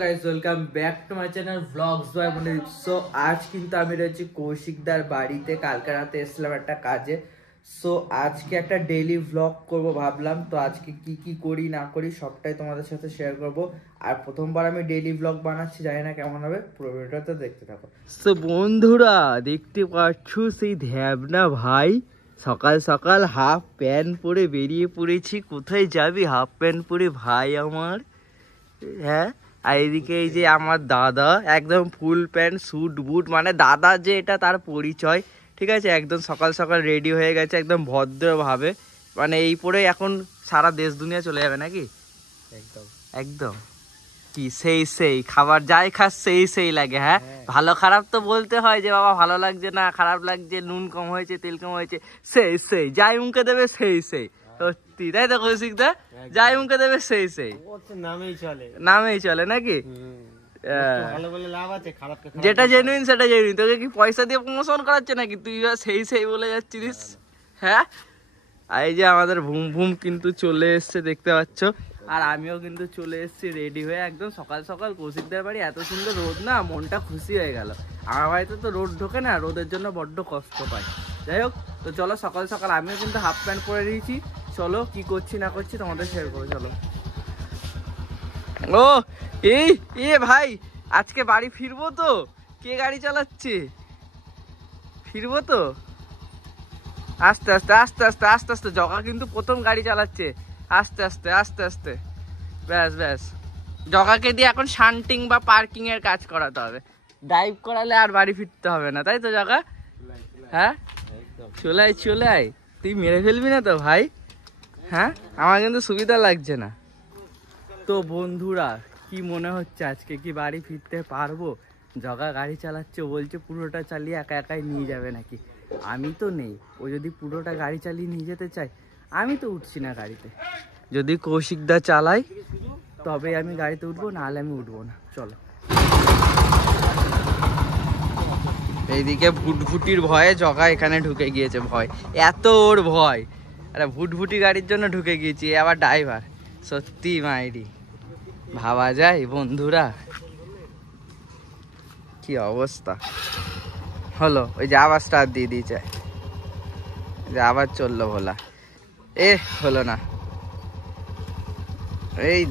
Guys welcome back to my channel vlogs by Monir. So আজ কিন্তু আমি রয়েছি কৌশিকদার বাড়িতে। কালকে রাতে এসলাম একটা কাজে। সো আজকে একটা ডেইলি ভ্লগ করব ভাবলাম। তো আজকে কি কি করি না করি সবটাই তোমাদের সাথে শেয়ার করব। আর প্রথমবার আমি ডেইলি ভ্লগ বানাচ্ছি, জানি না কেমন হবে, পুরো ভিডিওটা দেখতে থাকো। সো বন্ধুরা দেখতে পাচ্ছ সেই ধ্যাবনা ভাই সকাল সকাল হাফ প্যান্ট পরে বেরিয়ে পড়েছি। কোথায় যাবি হাফ প্যান্ট পরে ভাই আমার? হ্যাঁ, আর এদিকে এই যে আমার দাদা একদম ফুল প্যান্ট স্যুট বুট, মানে দাদা যে এটা তার পরিচয়, ঠিক আছে। একদম সকাল সকাল রেডি হয়ে গেছে একদম ভদ্রভাবে, মানে এই পরে এখন সারা দেশ দুনিয়া চলে যাবে নাকি? একদম একদম কি সেই সেই খাবার যাই খাস সেই সেই লাগে। হ্যাঁ, ভালো খারাপ তো বলতে হয় যে বাবা ভালো লাগছে না, খারাপ লাগছে, নুন কম হয়েছে, তেল কম হয়েছে, সেই সেই যাই মুখে দেবে সেই সেই। সত্যি তাই তো কৌশিকদা, যাই মুখে দেবে সেই সেই নামেই চলে নাকি? যেটা জেনুইন সেটা জেনুইন। তোকে কি পয়সা দিয়ে প্রমোশন করাচ্ছে নাকি? তুই সেই সেই বলে যাচ্ছিস। হ্যাঁ, এই যে আমাদের ভুম ভুম কিন্তু চলে এসছে দেখতে পাচ্ছ। আর আমিও কিন্তু চলে এসেছি রেডি হয়ে একদম সকাল সকাল। কৌশিকদার বাড়ি এত সুন্দর রোদ না, মনটা খুশি হয়ে গেল। আমার বাড়িতে তো রোদ ঢোকে না, রোদের জন্য বড্ড কষ্ট পাই। যাই হোক, তো চলো সকাল সকাল আমিও কিন্তু হাফ প্যান্ট পরে দিয়েছি। চলো কি করছি না করছি তোমাদের শেয়ার করো, চলো। ও এই ভাই, আজকে বাড়ি ফিরবো তো? কে গাড়ি চালাচ্ছে? ফিরবো তো? আস্তে আস্তে আস্তে আস্তে আস্তে আস্তে। জগা কিন্তু প্রথম গাড়ি চালাচ্ছে। আস্তে আস্তে আস্তে আস্তে। ব্যাস ব্যাস, জগাকে দিয়ে এখন শান্টিং বা পার্কিং এর কাজ করাতে হবে। ড্রাইভ করালে আর বাড়ি ফিরতে হবে না, তাই তো জগা? হ্যাঁ, চলে চলে আয়। তুই মেরে ফেলবি না তো ভাই? হ্যাঁ, আমার কিন্তু সুবিধা লাগছে না। তো বন্ধুরা কি মনে হচ্ছে আজকে কি বাড়ি ফিরতে পারবো? জগা গাড়ি চালাচ্ছে, বলছে পুরোটা চালিয়ে একা একাই নিয়ে যাবে নাকি। আমি তো নেই, ও যদি পুরোটা গাড়ি চালিয়ে নিয়ে যেতে চাই, আমি তো উঠছি না গাড়িতে। যদি কৌশিকদা চালাই তবে আমি গাড়িতে উঠবো, নাহলে আমি উঠবো না। চলো। এইদিকে ভুটভুটির ভয়ে জগা এখানে ঢুকে গিয়েছে। ভয়, এত ওর ভয়। আরে ভুটভুটি গাড়ির জন্য ঢুকে গিয়েছি, আবার ড্রাইভার। সত্যি মাইরি, ভাবা যায় বন্ধুরা কি অবস্থা হলো। ওই যে আবার স্টার্ট দিয়ে দিয়েছে, যে আবার চললো ভোলা। হলো না। এই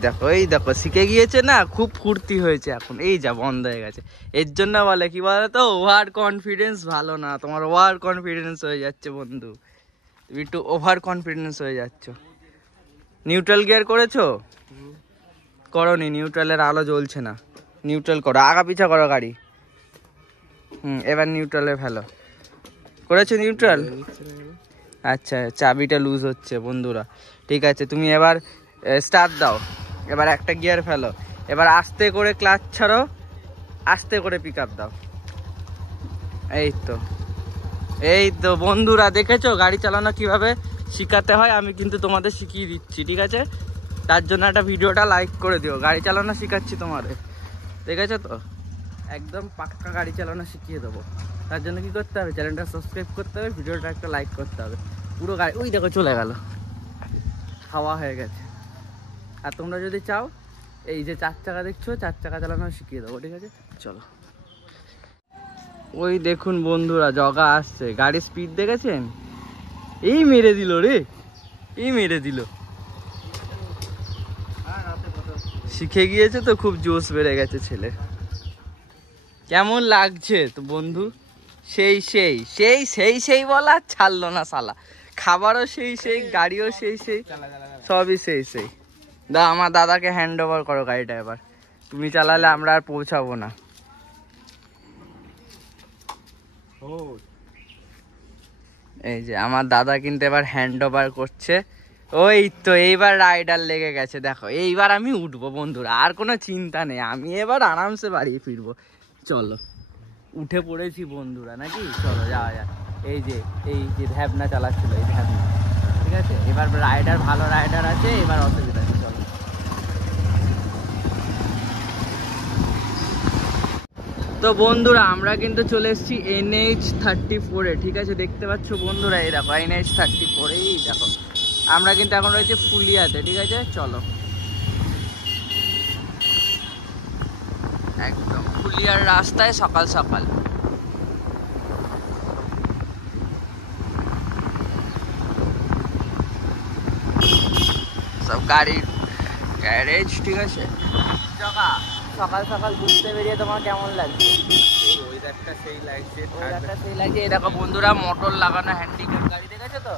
দেখো শিখে গিয়েছে না, খুব ফুর্তি হয়েছে এখন। এই যা বন্ধ হয়ে গেছে। এর জন্য বলে কি বলতো, ওভার কনফিডেন্স ভালো না। তোমার ওভার কনফিডেন্স হয়ে যাচ্ছে বন্ধু, তুমি একটু ওভার কনফিডেন্স হয়ে যাচ্ছ। নিউট্রাল গিয়ার করেছো? করোনি, নিউট্রালের আলো জ্বলছে না। নিউট্রাল করো, আগা পিছা করো গাড়ি। এবার নিউট্রালে ফেলো। করেছো নিউট্রাল? আচ্ছা, চাবিটা লুজ হচ্ছে বন্ধুরা। ঠিক আছে, তুমি এবার স্টার্ট দাও। এবার একটা গিয়ার ফেলো। এবার আস্তে করে ক্লাচ ছাড়ো, আস্তে করে পিক আপ দাও। এই তো বন্ধুরা, দেখেছো গাড়ি চালানো কিভাবে শিখাতে হয়? আমি কিন্তু তোমাদের শিখিয়ে দিচ্ছি, ঠিক আছে? তার জন্য একটা ভিডিওটা লাইক করে দিও। গাড়ি চালানো শিখাচ্ছি তোমাদের, দেখেছো তো? একদম পাক্কা গাড়ি চালানো শিখিয়ে দেবো। তার জন্য কি করতে হবে? চ্যানেলটা সাবস্ক্রাইব করতে হবে, ভিডিওটা একটা লাইক করতে হবে। পুরো গাড়ি ওই দেখো চলে গেল, হাওয়া হয়ে গেছে। আর তোমরা যদি চাও, এই যে 4 চাকা দেখছো, 4 চাকা চালানো শিখিয়ে দেবো, ঠিক আছে? চলো। ওই দেখুন বন্ধুরা, জগা আসছে। গাড়ির স্পিড দেখেছেন? এই মেরে দিল রে, এই মেরে দিল। শিখে গিয়েছে তো, খুব জোশ বেড়ে গেছে ছেলে। কেমন লাগছে তো বন্ধু? সেই সেই সেই সেই সেই বলা ছাড়লো না শালা। খাবারও সেই সেই, গাড়িও সেই সেই, সবই সেই সেই। আমার দাদাকে হ্যান্ড ওভার করো গাড়িটা এবার। তুমি চালালে আমরা আর পৌঁছাবো না। এই যে আমার দাদা কিন্তু এবার হ্যান্ড ওভার করছে। ওই তো এইবার রাইডার লেগে গেছে, দেখো এইবার আমি উঠবো বন্ধুরা, আর কোনো চিন্তা নেই। আমি এবার আরামসে বাড়ি ফিরবো। চলো, উঠে পড়েছি বন্ধুরা নাকি? চলো যাওয়া যাক। এই যে ধ্যাবনা চালাচ্ছিল, এই ধ্যাবনা, ঠিক আছে? এবার রাইডার, ভালো রাইডার আছে, এবার অসুবিধা নেই। চলো। তো বন্ধুরা আমরা কিন্তু চলে এসেছি NH34-এ, ঠিক আছে? দেখতে পাচ্ছ বন্ধুরা, এই দেখো NH34, এই দেখো। আমরা কিন্তু এখন রয়েছে ফুলিয়াতে, ঠিক আছে? চলো। একদম ফুলিয়ার রাস্তায় সকাল সকাল। সব গাড়ির গ্যারেজ, ঠিক আছে। সকাল সকাল ঘুরতে বেরিয়ে তোমার কেমন লাগছে? ওয়েদারটা সেই লাগছে, ওয়েদারটা সেই লাগছে। এই দেখো বন্ধুরা, মোটর লাগানো হ্যান্ডিক্যাপ গাড়ি দেখেছো তো?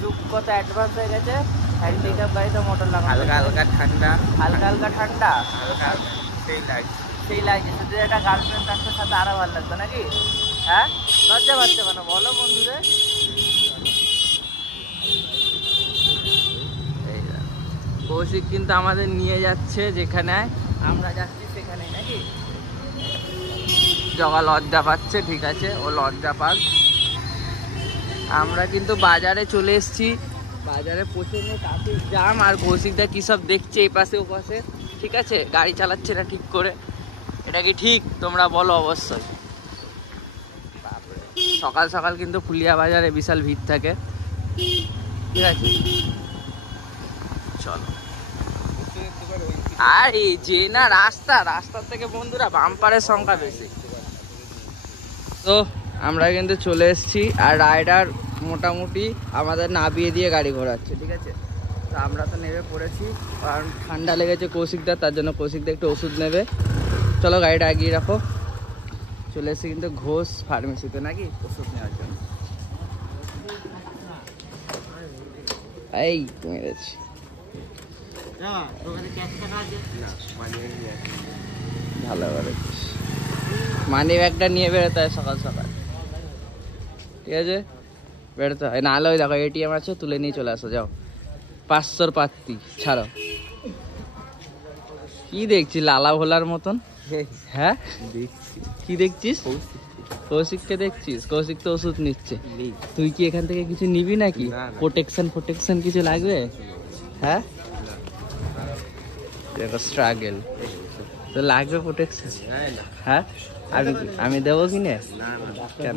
যুগ কত অ্যাডভান্স হয়ে গেছে, হ্যান্ডিক্যাপ গাড়িতে মোটর লাগানো। হালকা হালকা ঠান্ডা, হালকা হালকা ঠান্ডা, হালকা সেই লাগছে। সেই লাগছে। যদি একটা গার্লফ্রেন্ড থাকতে সাথে আরো ভালো লাগতো নাকি? হ্যাঁ, লজ্জা পাচ্ছে কেন বলো বন্ধুদের? কৌশিক কিন্তু আমাদের নিয়ে যাচ্ছে যেখানে আমরা যাচ্ছি সেখানেই নাকি। জগা লজ্জা পাচ্ছে, ঠিক আছে, ও লজ্জা পাক। আমরা কিন্তু বাজারে চলে এসেছি। বাজারে প্রচন্ড ট্রাফিক জ্যাম, আর কৌশিকদা কি সব দেখছে এই পাশে ও পাশে, ঠিক আছে, গাড়ি চালাচ্ছে না ঠিক করে। এটা কি ঠিক? তোমরা বলো অবশ্যই। সকাল সকাল কিন্তু ফুলিয়া বাজারে বিশাল ভিড় থাকে, ঠিক আছে। চলো। আর এই যে না রাস্তার থেকে বন্ধুরা বাম্পারের সংখ্যা বেশি। তো আমরা কিন্তু চলে এসেছি, আর রাইডার মোটামুটি আমাদের নামিয়ে দিয়ে গাড়ি ঘোরাচ্ছে, ঠিক আছে। তো আমরা তো নেমে পড়েছি, কারণ ঠান্ডা লেগেছে কৌশিকদার, তার জন্য কৌশিকদা একটু ওষুধ নেবে। চলো গাড়িটা এগিয়ে রাখো। চলে এসেছি কিন্তু ঘোষ ফার্মেসিতে নাকি ওষুধ নেওয়ার জন্য। এই মেরেছি ভালো করেছিস। মানি ব্যাগটা নিয়ে বেরোতে হয় সকাল সকাল, ঠিক আছে, বেরোতে হয়। নাহলে ওই দেখো এটিএম আছে, তুলে নিয়ে চলে আসো, যাও। 500 পাত্তি ছাড়ো। কি দেখছি লালা ভোলার মতন? হ্যাঁ কি দেখছিস? কৌশিককে দেখছিস? কৌশিক তো ওষুধ নিচ্ছে। তুই কি এখান থেকে কিছু নিবি নাকি? প্রোটেকশন কিছু লাগবে? হ্যাঁ দেখো স্ট্রাগল তো লাগবে প্রোটেকশন। হ্যাঁ আমি দেবো কিনে? কেন?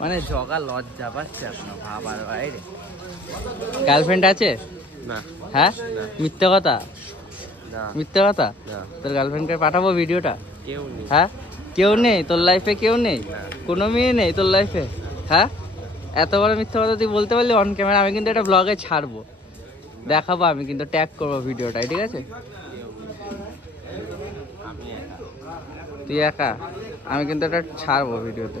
মানে জগা লজ্জা পাচ্ছে এখনো ভাবার বাইরে। গার্লফ্রেন্ড আছে? না। হ্যাঁ মিথ্যে কথা, না মিথ্যে কথা। না। তোর গার্লফ্রেন্ডকে পাঠাবো ভিডিওটা? কেউ নেই। হ্যাঁ কেউ নেই তোর লাইফে? কেউ নেই? কোনো মেয়ে নেই তোর লাইফে? হ্যাঁ এত বড় মিথ্যা কথা তুই বলতে পারলি অন ক্যামেরা? আমি কিন্তু এটা ব্লগে ছাড়বো, দেখাবো, আমি কিন্তু ট্যাগ করবো ভিডিওটাই, ঠিক আছে। তুই একা? আমি কিন্তু এটা ছাড়বো ভিডিওতে।